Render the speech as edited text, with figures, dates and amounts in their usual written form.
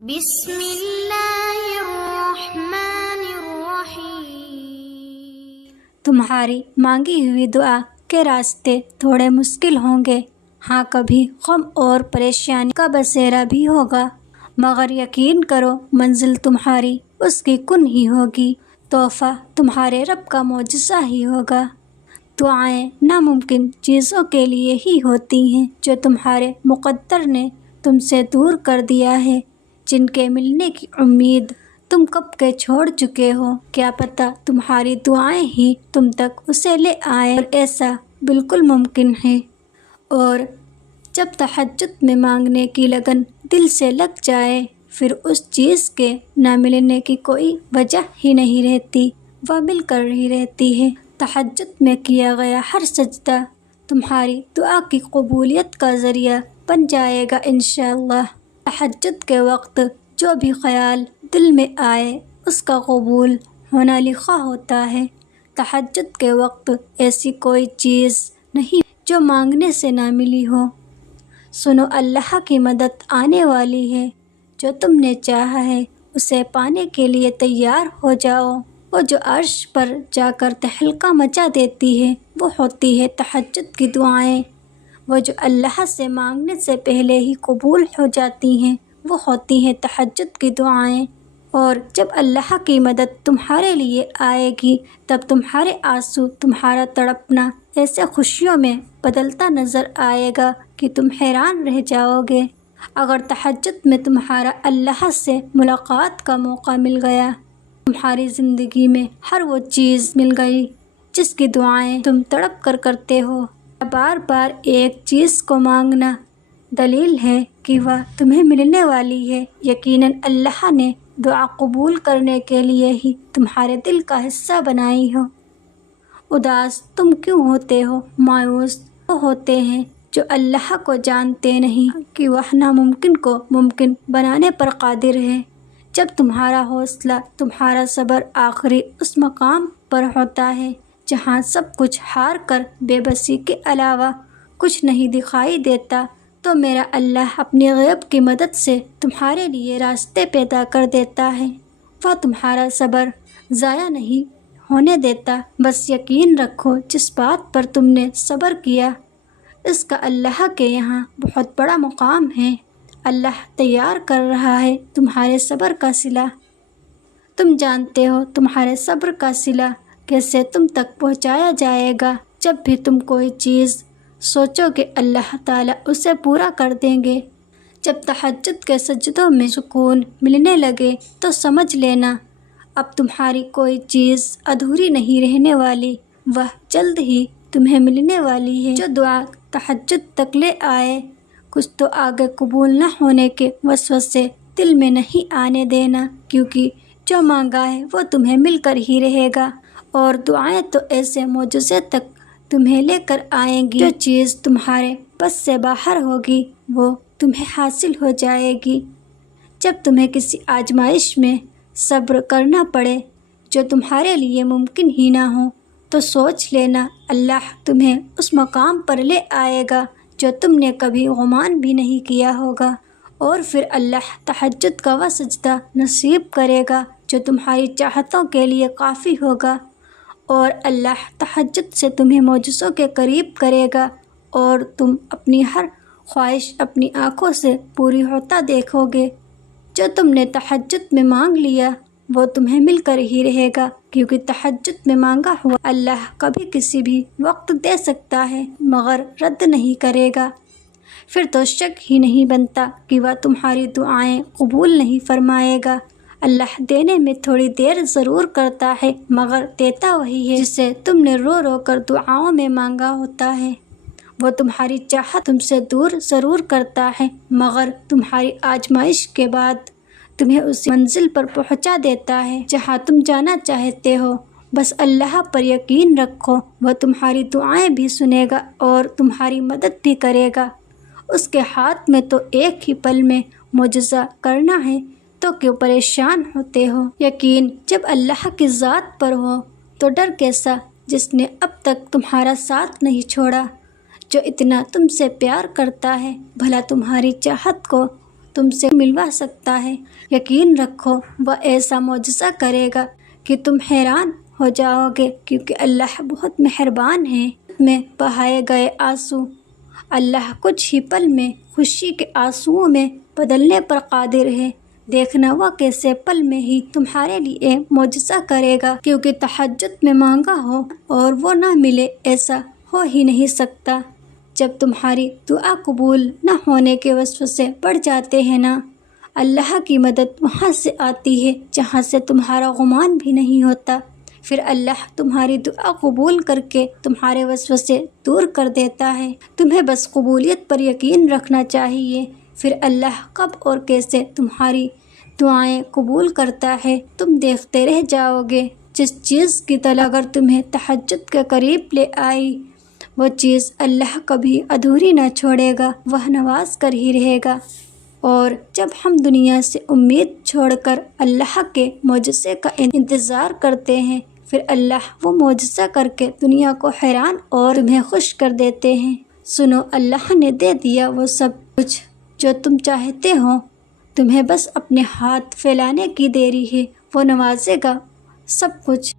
بسم اللہ الرحمن الرحیم۔ تمہاری مانگی ہوئی دعا کے راستے تھوڑے مشکل ہوں گے، ہاں کبھی غم اور پریشانی کا بسیرا بھی ہوگا، مگر یقین کرو منزل تمہاری اس کی کن ہی ہوگی، تحفہ تمہارے رب کا معجزہ ہی ہوگا۔ دعائیں ناممکن چیزوں کے لیے ہی ہوتی ہیں جو تمہارے مقدر نے تم سے دور کر دیا ہے، جن کے ملنے کی امید تم کب کے چھوڑ چکے ہو، کیا پتہ تمہاری دعائیں ہی تم تک اسے لے آئیں، اور ایسا بالکل ممکن ہے۔ اور جب تہجد میں مانگنے کی لگن دل سے لگ جائے، پھر اس چیز کے نہ ملنے کی کوئی وجہ ہی نہیں رہتی، وہ مل کر ہی رہتی ہے۔ تہجد میں کیا گیا ہر سجدہ تمہاری دعا کی قبولیت کا ذریعہ بن جائے گا انشاءاللہ۔ تہجد کے وقت جو بھی خیال دل میں آئے اس کا قبول ہونا لکھا ہوتا ہے۔ تہجد کے وقت ایسی کوئی چیز نہیں جو مانگنے سے نہ ملی ہو۔ سنو، اللہ کی مدد آنے والی ہے، جو تم نے چاہا ہے اسے پانے کے لیے تیار ہو جاؤ۔ وہ جو عرش پر جا کر تہلکہ مچا دیتی ہے وہ ہوتی ہے تہجد کی دعائیں۔ وہ جو اللہ سے مانگنے سے پہلے ہی قبول ہو جاتی ہیں وہ ہوتی ہیں تہجد کی دعائیں۔ اور جب اللہ کی مدد تمہارے لیے آئے گی تب تمہارے آنسو، تمہارا تڑپنا ایسے خوشیوں میں بدلتا نظر آئے گا کہ تم حیران رہ جاؤ گے۔ اگر تہجد میں تمہارا اللہ سے ملاقات کا موقع مل گیا، تمہاری زندگی میں ہر وہ چیز مل گئی جس کی دعائیں تم تڑپ کر کرتے ہو، بار بار ایک چیز کو مانگنا دلیل ہے کہ وہ تمہیں ملنے والی ہے۔ یقیناً اللہ نے دعا قبول کرنے کے لیے ہی تمہارے دل کا حصہ بنائی ہو۔ اداس تم کیوں ہوتے ہو؟ مایوس وہ ہوتے ہیں جو اللہ کو جانتے نہیں کہ وہ ناممکن کو ممکن بنانے پر قادر ہے۔ جب تمہارا حوصلہ، تمہارا صبر آخری اس مقام پر ہوتا ہے جہاں سب کچھ ہار کر بے بسی کے علاوہ کچھ نہیں دکھائی دیتا، تو میرا اللہ اپنی غیب کی مدد سے تمہارے لیے راستے پیدا کر دیتا ہے۔ وہ تمہارا صبر ضائع نہیں ہونے دیتا۔ بس یقین رکھو، جس بات پر تم نے صبر کیا اس کا اللہ کے یہاں بہت بڑا مقام ہے۔ اللہ تیار کر رہا ہے تمہارے صبر کا صلہ۔ تم جانتے ہو تمہارے صبر کا صلہ کیسے تم تک پہنچایا جائے گا۔ جب بھی تم کوئی چیز سوچو گے اللہ تعالیٰ اسے پورا کر دیں گے۔ جب تہجد کے سجدوں میں سکون ملنے لگے تو سمجھ لینا اب تمہاری کوئی چیز ادھوری نہیں رہنے والی، وہ جلد ہی تمہیں ملنے والی ہے۔ جو دعا تہجد تک لے آئے، کچھ تو آگے قبول نہ ہونے کے وسوسے دل میں نہیں آنے دینا، کیونکہ جو مانگا ہے وہ تمہیں مل کر ہی رہے گا۔ اور دعائیں تو ایسے معجزے تک تمہیں لے کر آئیں گی، جو چیز تمہارے بس سے باہر ہوگی وہ تمہیں حاصل ہو جائے گی۔ جب تمہیں کسی آزمائش میں صبر کرنا پڑے جو تمہارے لیے ممکن ہی نہ ہو، تو سوچ لینا اللہ تمہیں اس مقام پر لے آئے گا جو تم نے کبھی گمان بھی نہیں کیا ہوگا، اور پھر اللہ تہجد کا وہ سجدہ نصیب کرے گا جو تمہاری چاہتوں کے لیے کافی ہوگا، اور اللہ تہجد سے تمہیں معجزوں کے قریب کرے گا، اور تم اپنی ہر خواہش اپنی آنکھوں سے پوری ہوتا دیکھو گے۔ جو تم نے تہجد میں مانگ لیا وہ تمہیں مل کر ہی رہے گا، کیونکہ تہجد میں مانگا ہوا اللہ کبھی کسی بھی وقت دے سکتا ہے مگر رد نہیں کرے گا۔ پھر تو شک ہی نہیں بنتا کہ وہ تمہاری دعائیں قبول نہیں فرمائے گا۔ اللہ دینے میں تھوڑی دیر ضرور کرتا ہے مگر دیتا وہی ہے جسے تم نے رو رو کر دعاؤں میں مانگا ہوتا ہے۔ وہ تمہاری چاہت تم سے دور ضرور کرتا ہے مگر تمہاری آزمائش کے بعد تمہیں اس منزل پر پہنچا دیتا ہے جہاں تم جانا چاہتے ہو۔ بس اللہ پر یقین رکھو، وہ تمہاری دعائیں بھی سنے گا اور تمہاری مدد بھی کرے گا۔ اس کے ہاتھ میں تو ایک ہی پل میں معجزہ کرنا ہے، تو کیوں پریشان ہوتے ہو؟ یقین جب اللہ کی ذات پر ہو تو ڈر کیسا، جس نے اب تک تمہارا ساتھ نہیں چھوڑا، جو اتنا تم سے پیار کرتا ہے، بھلا تمہاری چاہت کو تم سے ملوا سکتا ہے۔ یقین رکھو وہ ایسا معجزہ کرے گا کہ تم حیران ہو جاؤ گے، کیونکہ اللہ بہت مہربان ہے۔ میں بہائے گئے آنسو اللہ کچھ ہی پل میں خوشی کے آنسوؤں میں بدلنے پر قادر ہے۔ دیکھنا وہ کیسے پل میں ہی تمہارے لیے معجزہ کرے گا، کیونکہ تہجد میں مانگا ہو اور وہ نہ ملے ایسا ہو ہی نہیں سکتا۔ جب تمہاری دعا قبول نہ ہونے کے وسوسے بڑھ جاتے ہیں نا، اللہ کی مدد وہاں سے آتی ہے جہاں سے تمہارا گمان بھی نہیں ہوتا۔ پھر اللہ تمہاری دعا قبول کر کے تمہارے وسوسے دور کر دیتا ہے۔ تمہیں بس قبولیت پر یقین رکھنا چاہیے۔ پھر اللہ کب اور کیسے تمہاری دعائیں قبول کرتا ہے تم دیکھتے رہ جاؤ گے۔ جس چیز کی طلب اگر تمہیں تہجد کے قریب لے آئی، وہ چیز اللہ کبھی ادھوری نہ چھوڑے گا، وہ نواز کر ہی رہے گا۔ اور جب ہم دنیا سے امید چھوڑ کر اللہ کے معجزے کا انتظار کرتے ہیں، پھر اللہ وہ معجزہ کر کے دنیا کو حیران اور تمہیں خوش کر دیتے ہیں۔ سنو، اللہ نے دے دیا وہ سب کچھ جو تم چاہتے ہو، تمہیں بس اپنے ہاتھ پھیلانے کی دیری ہے، وہ نوازے گا سب کچھ۔